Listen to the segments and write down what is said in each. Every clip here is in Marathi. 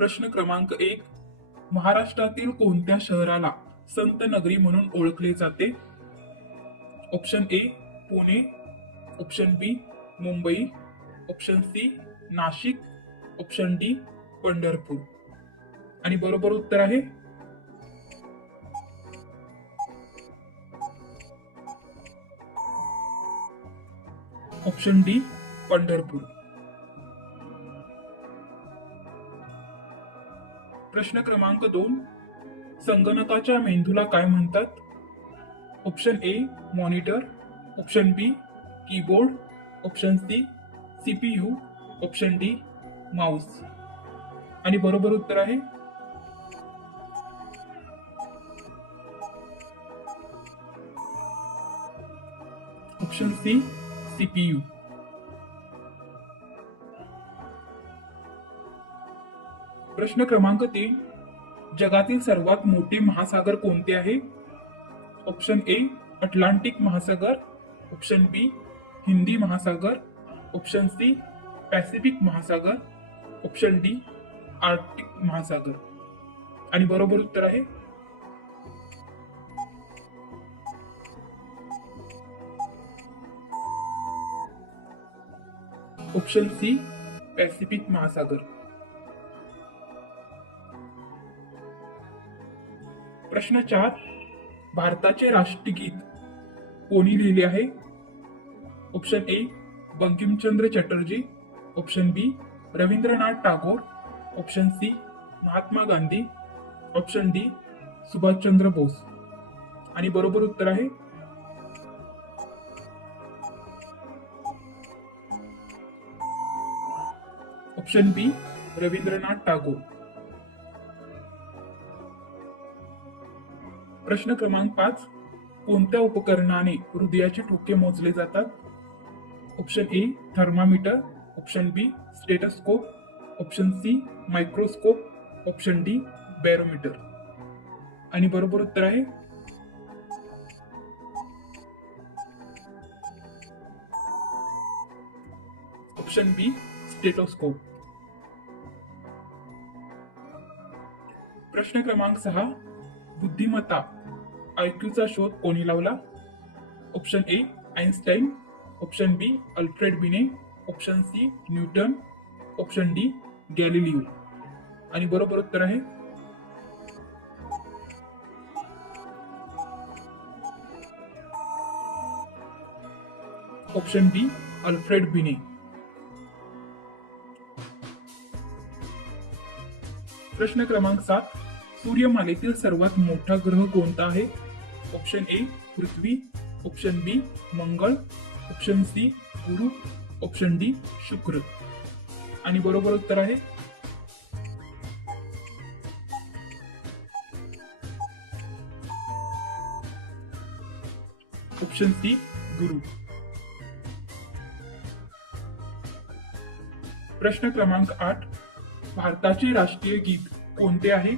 प्रश्न क्रमांक 1. महाराष्ट्रातील कोणत्या शहराला संत नगरी म्हणून ओळखले जाते? Option A Pune, option B Mumbai, option C Nashik, option D Pandharpur. आणि बरोबर उत्तर आहे ऑप्शन डी पंढरपूर. प्रश्न क्रमांक 2. संगणकाच्या मेंदूला काय म्हणतात? Option A monitor, option B keyboard, option C CPU, option D mouse. आणि बरोबर उत्तर आहे ऑप्शन सी सीपीयू. प्रश्न क्रमांक 3. जगातील सर्वात मोठे महासागर कोणते आहे? ऑप्शन ए अटलांटिक महासागर, ऑप्शन बी हिंदी महासागर, ऑप्शन सी पॅसिफिक महासागर, ऑप्शन डी आर्क्टिक महासागर. आणि बरोबर उत्तर आहे ऑप्शन सी पॅसिफिक महासागर. प्रश्न 4. भारताचे राष्ट्रगीत कोणी लिहिले आहे? Option A Bankimchandra Chatterjee, option B Rabindranath Tagore, option C Mahatma Gandhi, option D Subhashchandra Bose. आणि बरोबर उत्तर आहे ऑप्शन बी रवींद्रनाथ टागोर. प्रश्न क्रमांक 5. कोणत्या उपकरणाने हृदयाचे ठोके मोजले जातात? Option A thermometer, option B stethoscope, option C microscope, option D barometer. आणि बरोबर उत्तर आहे ऑप्शन बी स्टेटोस्कोप. प्रश्न क्रमांक 6. बुद्धिमत्ता आयक्यूचा शोध कोणी लावला? Option A Einstein, option B Alfred Binet, option C Newton, option D Galileo. आणि बरोबर उत्तर आहे ऑप्शन बी अल्फ्रेड बिने. प्रश्न क्रमांक 7. सूर्यमालेतील सर्वात मोठा ग्रह कोणता आहे? ऑप्शन ए पृथ्वी, ऑप्शन बी मंगळ, ऑप्शन सी गुरु, ऑप्शन डी शुक्र. आणि बरोबर उत्तर आहे ऑप्शन सी गुरु. प्रश्न क्रमांक 8. भारताचे राष्ट्रीय गीत कोणते आहे?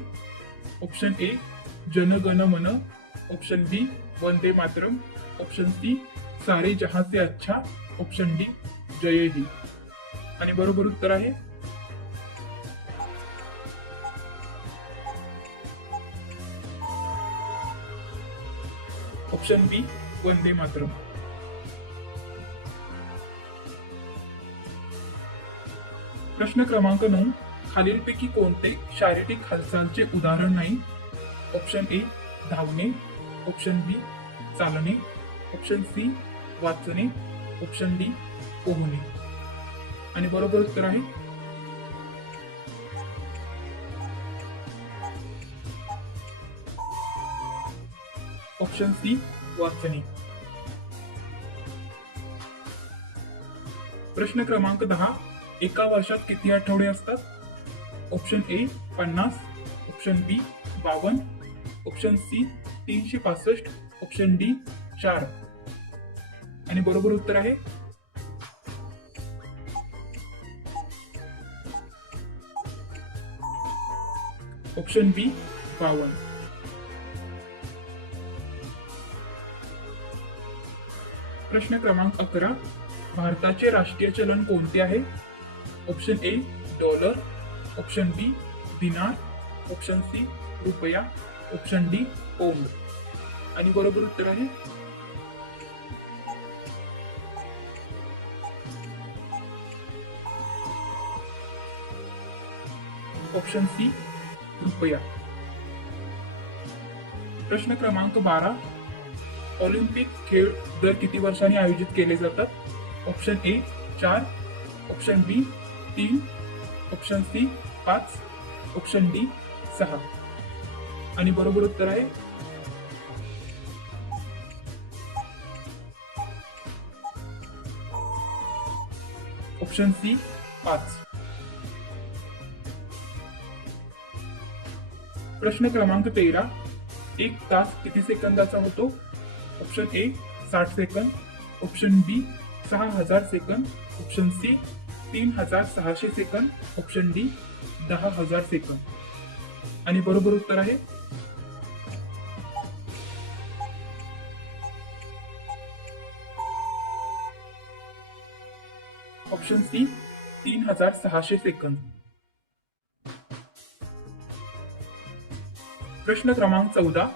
ऑप्शन ए जन गण मन, ऑप्शन बी वंदे मातरम, ऑप्शन सी सारे जहां से अच्छा, ऑप्शन डी जय हिंद. आणि बरोबर उत्तर आहे ऑप्शन बी वंदे मातरम. प्रश्न क्रमांक 9. खालीलपैकी कोणते शारीरिक हालचालचे उदाहरण नाही? ऑप्शन ए धावणे, ऑप्शन बी चालणे, ऑप्शन सी वाचणे, ऑप्शन डी पोहणे. आणि बरोबर उत्तर आहे ऑप्शन सी वाचणे. प्रश्न क्रमांक 10. एका वर्षात किती आठवडे असतात? Option A 50, option B 52, option C 365, option D 4. आणि बरोबर उत्तर आहे ऑप्शन बी 52. प्रश्न क्रमांक 11. भारताचे राष्ट्रीय चलन कोणते आहे? ऑप्शन ए डॉलर, ऑप्शन बी दिनार, ऑप्शन सी रुपया, ऑप्शन डी पौंड. आणि बरोबर उत्तर आहे ऑप्शन सी रुपया. प्रश्न क्रमांक 12. ऑलिम्पिक खेळ दर किती वर्षांनी आयोजित केले जातात? Option A 4, option B 3, option C 5, option D 6. आणि बरोबर उत्तर आहे ऑप्शन सी 5. प्रश्न क्रमांक 13. एक तास किती सेकंदाचा होतो? ऑप्शन ए 60 सेकंद, ऑप्शन बी 6000 सेकंद, ऑप्शन सी 3600 सेकंद, ऑप्शन डी 10000 सेकंद. आणि बरोबर उत्तर आहे ऑप्शन सी 3600 सेकंद. प्रश्न क्रमांक 14.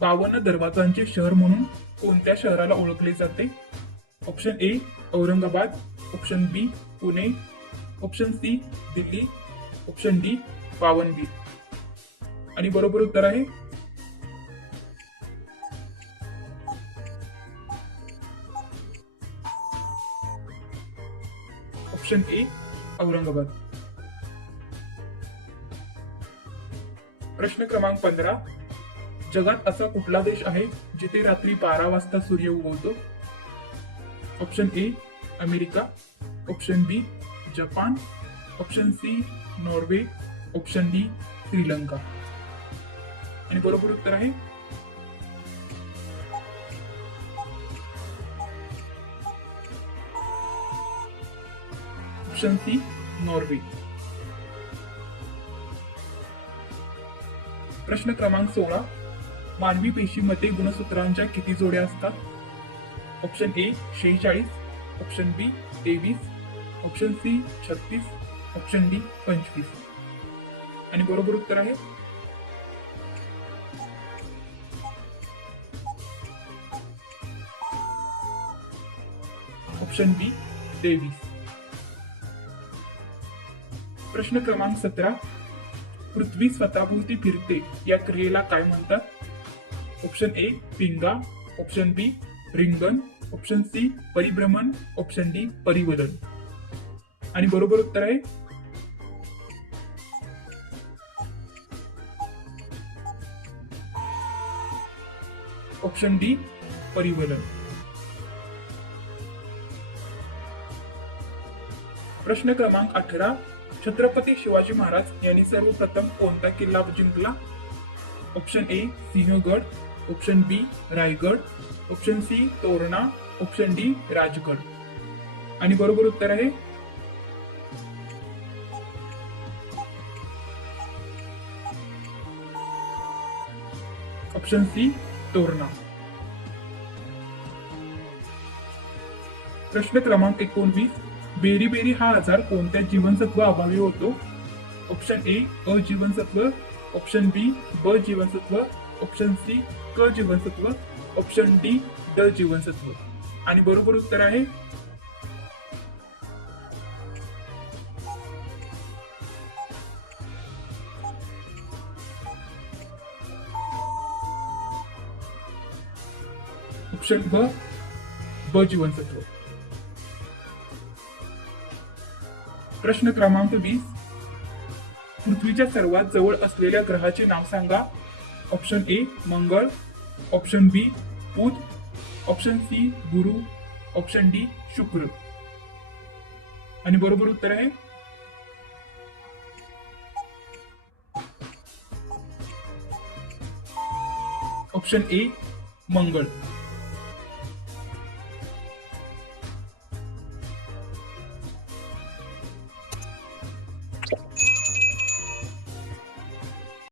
52 दरवाजांचे शहर म्हणून कोणत्या शहराला ओळखले जाते? Option A Aurangabad, option B Pune, option C Delhi, option D बावनबी. आणि बरोबर उत्तर आहे ऑप्शन ए औरंगाबाद. प्रश्न क्रमांक 15. जगात असा कुठला देश आहे जिथे रात्री 12 वाजता सूर्य उगवतो? Option A America, option B Japan, option C Norway, option D Sri Lanka. आणि बरोबर उत्तर आहे ऑप्शन सी नॉर्वे. प्रश्न क्रमांक 16. मानवी पेशीमध्ये गुणसूत्रांच्या किती जोड्या असतात? Option A 46, option B 23, option C 36, option D 25. आणि बरोबर उत्तर आहे ऑप्शन बी 23. प्रश्न क्रमांक 17. पृथ्वी स्वतःभोवती फिरते या क्रियेला काय म्हणतात? ऑप्शन ए पिंगा, ऑप्शन बी रिंगण, ऑप्शन सी परिभ्रमण, ऑप्शन डी परिवलन. आणि बरोबर उत्तर आहे ऑप्शन डी परिवलन. प्रश्न क्रमांक 18. छत्रपती शिवाजी महाराज यांनी सर्वप्रथम कोणता किल्ला जिंकला? Option A Sinhagad, option B Raigad, option C Torna, option D Rajgad. आणि बरोबर उत्तर आहे ऑप्शन सी तोरणा. प्रश्न क्रमांक 19. बेरीबेरी हा आजार कोणत्या जीवनसत्व अभावी होतो? ऑप्शन ए अ जीवनसत्व, ऑप्शन बी ब जीवनसत्व, ऑप्शन सी क जीवनसत्व, ऑप्शन डी ड जीवनसत्व. आणि बरोबर उत्तर आहे ऑप्शन ब जीवनसत्व. प्रश्न क्रमांक 20. पृथ्वीच्या सर्वात जवळ असलेल्या ग्रहाचे नाव सांगा. ऑप्शन ए मंगळ, ऑप्शन बी बुध, ऑप्शन सी गुरु, ऑप्शन डी शुक्र. आणि बरोबर उत्तर आहे ऑप्शन ए मंगळ.